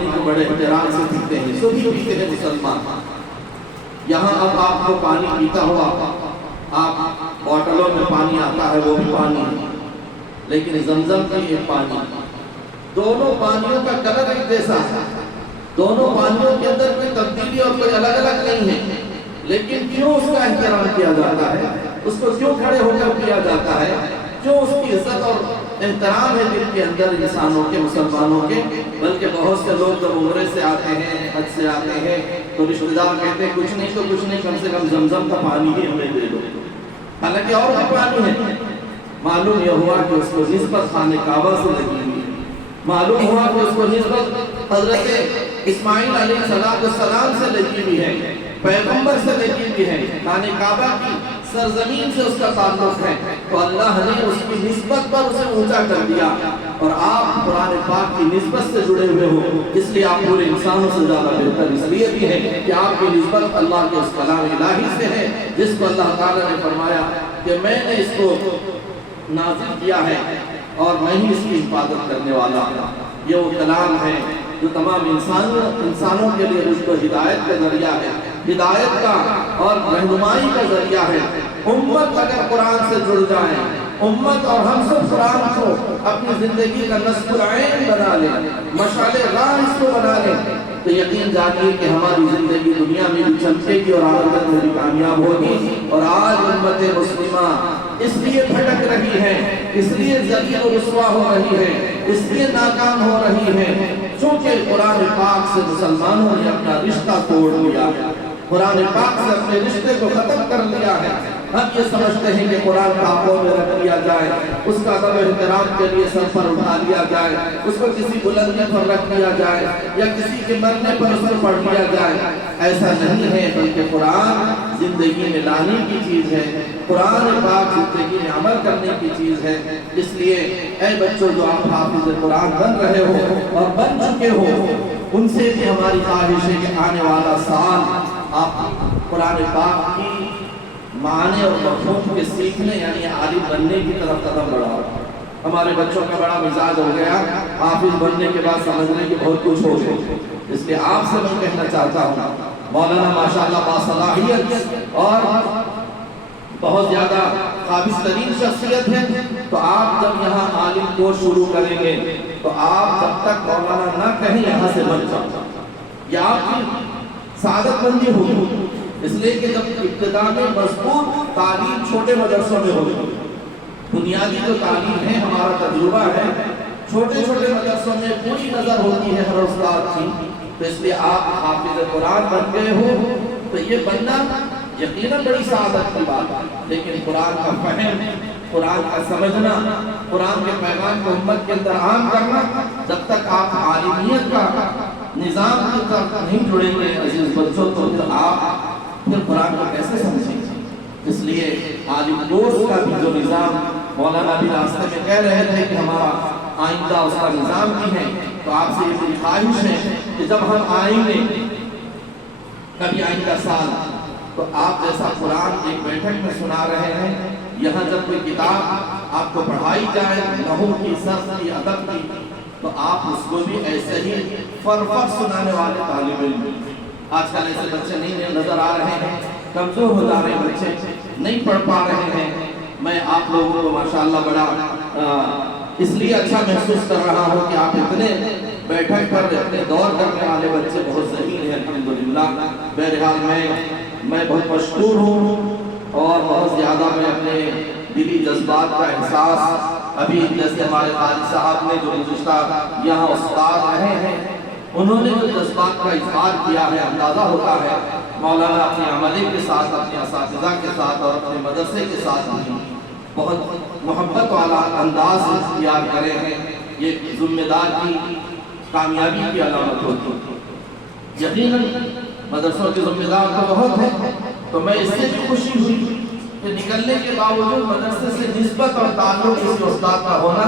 پانی کو بڑے احترام سے پیتے ہیں، سبھی پیتے ہیں مسلمان۔ یہاں اب آپ کو پانی پیتا ہوا، آپ بوٹلوں میں پانی آتا ہے وہ بھی پانی، لیکن زمزم کی ایک پانی، دونوں پانیوں کا کلر ایک جیسا ہے، دونوں پانیوں کے اندر کوئی تبدیلی اور کوئی الگ الگ نہیں ہے، لیکن کیوں اس کا احترام کیا جاتا ہے، اس کو کیوں کھڑے ہو کر کیا جاتا ہے، کیوں اس کی عزت اور احترام ہے دل کے اندر انسانوں کے، مسلمانوں کے؟ بلکہ بہت سے لوگ جب عمرے سے آتے ہیں، حج سے آتے ہیں، تو رشتہ دار کہتے ہیں کچھ نہیں تو کچھ نہیں، کم سے کم زمزم کا پانی ہی ہمیں دے دو، حالانکہ اور بھی پانی ہے۔ معلوم یہ ہوا کہ اس کو نسبت خانہ کعبہ سے لگی ہوئی، معلوم ہوا کہ اس کو نسبت حضرت اسماعیل علیہ السلام سے لگی ہوئی ہے، پیغمبر سے لگی ہوئی ہے، خانہ کعبہ کی سرزمین سے اس کا تعلق ہے، تو اللہ نے اس کی نسبت پر اسے اونچا کر دیا۔ اور آپ قرآن پاک کی نسبت سے جڑے ہوئے ہو، اس لیے آپ پورے انسانوں سے زیادہ بہتر اس لیے بھی ہے کہ آپ کی نسبت اللہ کے اس کلام الہی سے ہے، جس کو اللہ تعالیٰ نے فرمایا کہ میں نے اس کو نازل کیا ہے اور میں ہی اس کی حفاظت کرنے والا ہوں۔ یہ وہ کلام ہے جو تمام انسانوں کے لیے رشد و ہدایت کا ذریعہ ہے، ہدایت کا اور رہنمائی کا ذریعہ ہے۔ امت اگر قرآن سے جڑ جائیں، امت اور ہم سب قرآن کو اپنی زندگی کا نصب العین بنا لیں، مشعل راہ اس کو بنا لیں، تو یقین جانیے کہ ہماری زندگی دنیا میں بھی چمکے گی اور آخرت میں بھی کامیاب ہوگی۔ اور آج امت مسلمہ اس لیے بھٹک رہی ہے، اس لیے ذلیل و رسوا ہو رہی ہے، اس لیے ناکام ہو رہی ہے، چونکہ قرآن پاک سے مسلمانوں نے اپنا رشتہ توڑ لیا ہے، قرآن پاک سے اپنے رشتے کو ختم کر لیا ہے۔ ہم یہ سمجھتے ہیں کہ قرآن پاکوں میں رکھ لیا جائے، اس کا ادب احترام کے لیے سر پر اٹھا لیا جائے، اس کو کسی بلندی پر رکھ لیا جائے، یا کسی کے مرنے پر اس پر پڑھ لیا جائے۔ ایسا نہیں ہے، بلکہ قرآن زندگی میں لانے کی چیز ہے، قرآن پاک زندگی میں عمل کرنے کی چیز ہے۔ اس لیے اے بچوں جو آپ حافظ قرآن بن رہے ہو اور بن چکے ہو، ان سے بھی ہماری خواہش ہے کہ آنے والا سال آپ قرآن پاک کی معنی اور مفہوم کے سیکھنے یعنی عالم بننے کی طرف قدم بڑھاؤ۔ ہمارے بچوں کا بڑا مزاج ہو گیا، حافظ بننے کے بعد سمجھنے کی بہت کچھ ہو گئے، اس لیے آپ سے میں کہنا چاہتا ہوں، مولانا ماشاءاللہ باصلاحیت اور بہت زیادہ قابل ترین شخصیت ہے، تو آپ جب یہاں عالم کو شروع کریں گے تو آپ جب تک مولانا نہ کہیں یہاں سے بن جاؤ، یہ آپ کی سعادت مندی ہوگی۔ اس لیے کہ جب ابتدا میں مضبوط تعلیم چھوٹے مدرسوں میں ہوگی، بنیادی جو تعلیم ہے ہمارا تجربہ ہے، چھوٹے چھوٹے مدرسوں میں پوری نظر ہوتی ہے ہر استاد کی، تو اس لیے آپ حافظ قرآن بن گئے ہو تو یہ بننا یقیناً بڑی سعادت کی بات ہے، لیکن قرآن کا فہم، قرآن کا سمجھنا، قرآن کے پیغام کو امت کے اندر عام کرنا، جب تک آپ عالمیت کا نظام کی طرف نہیں جڑیں گے عزیز بچوں، تو پھر آپ پھر قرآن کو کیسے سمجھیں گے؟ اس لیے عالم دوست کا بھی جو نظام مولانا بھی راستے میں کہہ رہے تھے کہ ہمارا آئندہ اس کا نظام بھی ہے، تو آپ سے یہ خواہش ہے کہ جب ہم آئیں گے کبھی آئندہ سال، تو آپ جیسا قرآن ایک بیٹھک میں سنا رہے ہیں، یہاں جب کوئی کتاب آپ کو پڑھائی جائے نحو کی، صرف کی، ادب کی، تو آپ اس کو بھی ایسے ہی فرفر سنانے والے طالب علم۔ آج کل ایسے بچے نہیں نظر آ رہے ہیں، کمزور ہو جا رہے ہیں بچے، نہیں پڑھ پا رہے ہیں۔ میں آپ لوگوں کو ماشاءاللہ بڑا اس لیے اچھا محسوس کر رہا ہوں کہ آپ اتنے بیٹھک پر اتنے دور کرنے والے بچے بہت ذہین ہیں الحمدللہ۔ بہرحال میں بہت مشکور ہوں، اور بہت زیادہ میں اپنے دلی جذبات کا احساس، ابھی جیسے ہمارے قاری صاحب نے جو گزشتہ یہاں استاد رہے ہیں، انہوں نے جو جذبات کا اظہار کیا ہے، اندازہ ہوتا ہے مولانا اپنے عملے کے ساتھ، اپنے اساتذہ کے ساتھ اور اپنے مدرسے کے ساتھ بہت محبت والا انداز اختیار کرے ہیں۔ یہ ذمہ دار کی کامیابی کی علامت ہوتی ہے۔ یقیناً مدرسوں کے ذمہ دار تو بہت ہیں، تو میں اس سے بھی خوشی ہوئی کہ نکلنے کے باوجود مدرسے سے نسبت اور تعلق اس استاد کا ہونا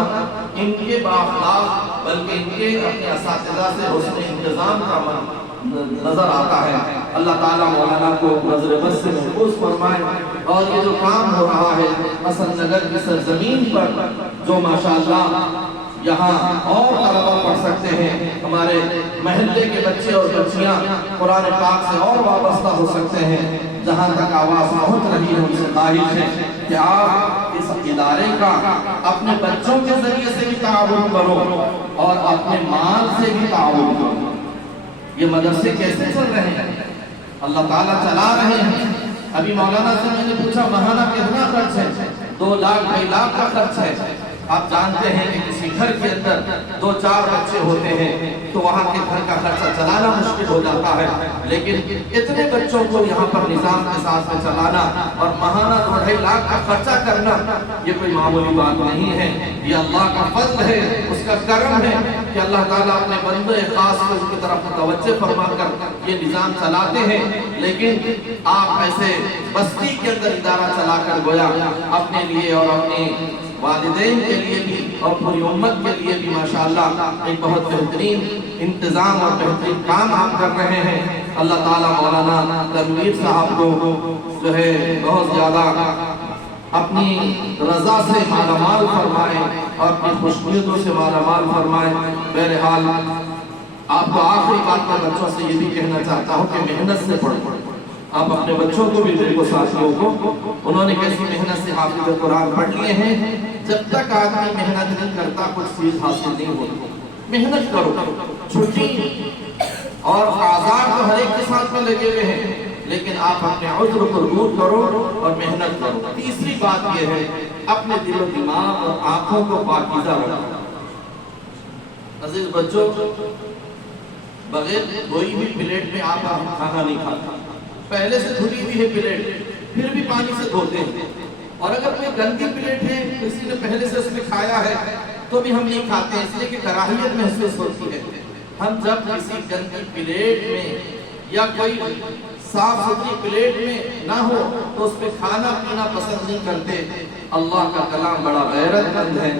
ان کے بااخلاق بلکہ ان کے اپنے اساتذہ سے حسن انتظام کا نظر آتا ہے۔ اللہ تعالیٰ مولانا کو نظر بد سے محفوظ فرمائے، اور یہ جو کام ہو رہا ہے حسن نگر کی سرزمین پر، جو ماشاءاللہ یہاں اور طلبہ پڑھ سکتے ہیں، ہمارے محلے کے بچے اور بچیاں قرآن پاک سے اور وابستہ ہو سکتے ہیں۔ جہاں تک آواز پہنچ رہی ہے ان سے خواہش ہے کہ آپ اس ادارے کا اپنے بچوں کے ذریعے سے بھی تعاون کرو اور اپنے مال سے بھی تعاون کرو۔ یہ مدرسے کیسے چل رہے ہیں؟ اللہ تعالیٰ چلا رہے ہیں۔ ابھی مولانا سے میں نے پوچھا ماہانہ کتنا خرچ ہے؟ 2 لاکھ 2.5 لاکھ کا خرچ ہے۔ آپ جانتے ہیں کہ کسی گھر کے اندر 2-4 بچے ہوتے ہیں تو وہاں کے گھر کا خرچہ چلانا مشکل ہو جاتا ہے، لیکن اتنے بچوں کو یہاں پر نظام کے ساتھ میں چلانا اور ماہانہ 2-2.5 لاکھ کا خرچہ کرنا یہ کوئی معمولی بات نہیں ہے۔ یہ اللہ کا فضل ہے، اس کا کرم ہے کہ اللہ تعالیٰ اپنے بندے خاص کو اس کی طرف متوجہ فرما کر یہ نظام چلاتے ہیں۔ لیکن آپ ایسے بستی کے اندر ادارہ چلا کر گویا اپنے لیے اور اپنے والدین کے لیے بھی اور پوری امت کے لیے بھی ماشاءاللہ ایک بہت بہترین انتظام اور بہترین کام آپ کر رہے ہیں۔ اللہ تعالیٰ مولانا تنویر صاحب کو جو ہے بہت زیادہ اپنی رضا سے مالا مال فرمائے اور اپنی خوشنودیوں سے مالا مال فرمائے۔ بہرحال آپ کو آخری بات میں بچوں سے یہ بھی کہنا چاہتا ہوں کہ محنت سے پڑھو۔ آپ اپنے بچوں کو بھی دیکھو، ساتھیوں کو انہوں نے کیسی محنت سے حافظ قرآن پڑھ لیے ہیں۔ جب تک آدمی محنت نہیں کرتا کچھ چیز حاصل نہیں ہوتی۔ محنت کرو، چھٹی اور آزار تو ہر ایک کے ساتھ میں لگے ہوئے ہیں، لیکن آپ اپنے عذر کو دور کرو اور محنت کرو۔ تیسری بات یہ ہے اپنے دل و دماغ اور آنکھوں کو پاکیزہ رکھو۔ عزیز بچوں، بغیر دھوئی ہوئی پلیٹ میں آپ کھانا نہیں کھاتا، پہلے سے دھلی ہوئی ہے پلیٹ پھر بھی پانی سے دھوتے ہیں، اور اگر کوئی گندی پلیٹ ہے کسی نے پہلے سے اس میں کھایا ہے تو بھی ہم نہیں کھاتے ہیں، اس لیے کہ کراہیت محسوس ہوتی ہے۔ ہم جب کسی گندی پلیٹ میں یا کوئی صاف ستھری پلیٹ میں نہ ہو تو اس پہ کھانا پینا پسند نہیں کرتے۔ اللہ کا کلام بڑا غیرت مند ہے،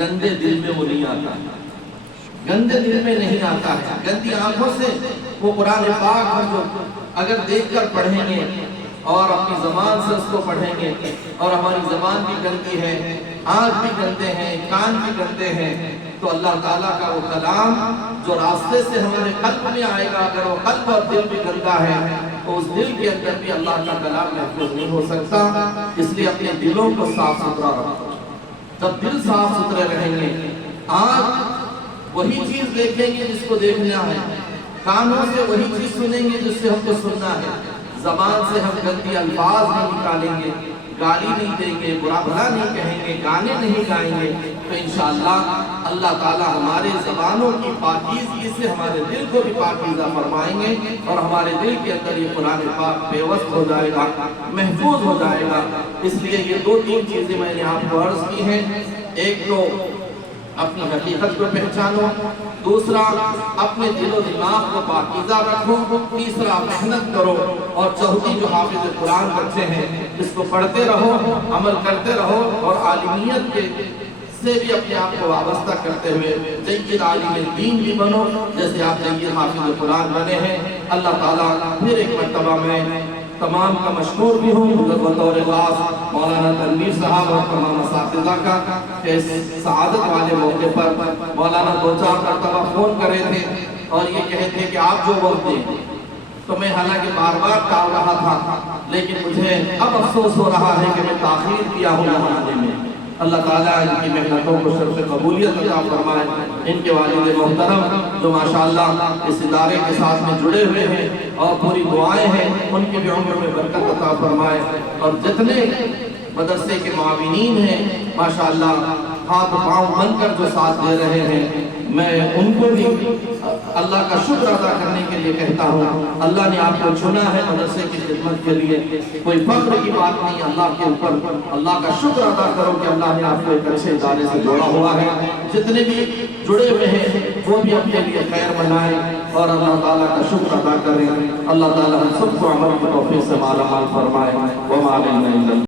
گندے دل میں وہ نہیں آتا، گندے دل میں نہیں آتا ہے۔ گندی آنکھوں سے وہ قرآن پاک ہم جو اگر دیکھ کر پڑھیں گے اور اپنی زبان سے اس کو پڑھیں گے، اور ہماری زبان بھی گندی ہے، آنکھ بھی گندے ہیں، کان بھی گندے ہیں، تو اللہ تعالیٰ کا وہ کلام جو راستے سے ہمارے قلب میں آئے گا، اگر وہ قلب اور دل بھی گندا ہے تو اس دل کے اندر بھی اللہ کا کلام محفوظ نہیں ہو سکتا۔ اس لیے اپنے دلوں کو صاف ستھرا رکھو۔ جب دل صاف ستھرے رہیں گے، آنکھ وہی چیز دیکھیں گے جس کو دیکھنا ہے، کانوں سے وہی چیز سنیں گے جس سے ہم کو سننا ہے، زبان سے ہم گندی الفاظ نہیں نکالیں گے، گالی نہیں دیں گے، برا بھلا نہیں کہیں گے، گانے نہیں گائیں گے، تو انشاءاللہ اللہ تعالیٰ ہمارے زبانوں کی پاکیزگی سے ہمارے دل کو بھی پاکیزہ فرمائیں گے، اور ہمارے دل کے اندر یہ قرآن پاک پیوست ہو جائے گا، محفوظ ہو جائے گا۔ اس لیے یہ 2-3 چیزیں میں نے آپ کو عرض کی ہیں۔ ایک تو اپنی حقیقت کو پہچانو، دوسرا اپنے دل و دماغ کو پاکیزہ رکھو، تیسرا محنت کرو، اور چوتھی جو حافظ قرآن بچے ہیں اس کو پڑھتے رہو، عمل کرتے رہو، اور عالمیت کے سے بھی اپنے آپ کو وابستہ کرتے ہوئے جید عالم دین بھی بنو، جیسے آپ جید حافظ قرآن بنے ہیں۔ اللہ تعالیٰ پھر ایک مرتبہ میں تمام کا مشکور بھی ہوں بطور خاص مولانا تنویر صاحب اور تمام اساتذہ کا کہ اس سعادت والے موقع پر مولانا 2-4 مرتبہ فون کرے تھے اور یہ کہے تھے کہ آپ جو وقت دیں، تو میں حالانکہ بار بار ٹال رہا تھا، لیکن مجھے اب افسوس ہو رہا ہے کہ میں تاخیر کیا ہوں یہاں آنے میں۔ اللہ تعالیٰ ان کی محنتوں کو شرف قبولیت عطا فرمائے۔ ان کے والد محترم جو ماشاءاللہ اس ادارے کے ساتھ میں جڑے ہوئے ہیں اور پوری دعائیں ہیں، ان کی بھی عمر میں برکت عطا فرمائے، اور جتنے مدرسے کے معاونین ہیں ماشاءاللہ ہاتھ پاؤں بن کر جو ساتھ دے رہے ہیں، میں ان کو بھی اللہ کا شکر ادا کرنے کے لیے کہتا ہوں۔ اللہ نے آپ کو چنا ہے مدرسے کی خدمت کے لیے، کوئی فخر کی بات نہیں، اللہ کے اوپر اللہ کا شکر ادا کرو کہ اللہ نے آپ کو ایک اچھے ادارے سے جوڑا ہوا ہے۔ جتنے بھی جڑے ہوئے ہیں وہ بھی اپنے لیے خیر منائیں اور اللہ تعالیٰ کا شکر ادا کریں۔ اللہ تعالیٰ ہم سب کو عمل کی توفیق سے مالا مال فرمائے۔ وما علینا الا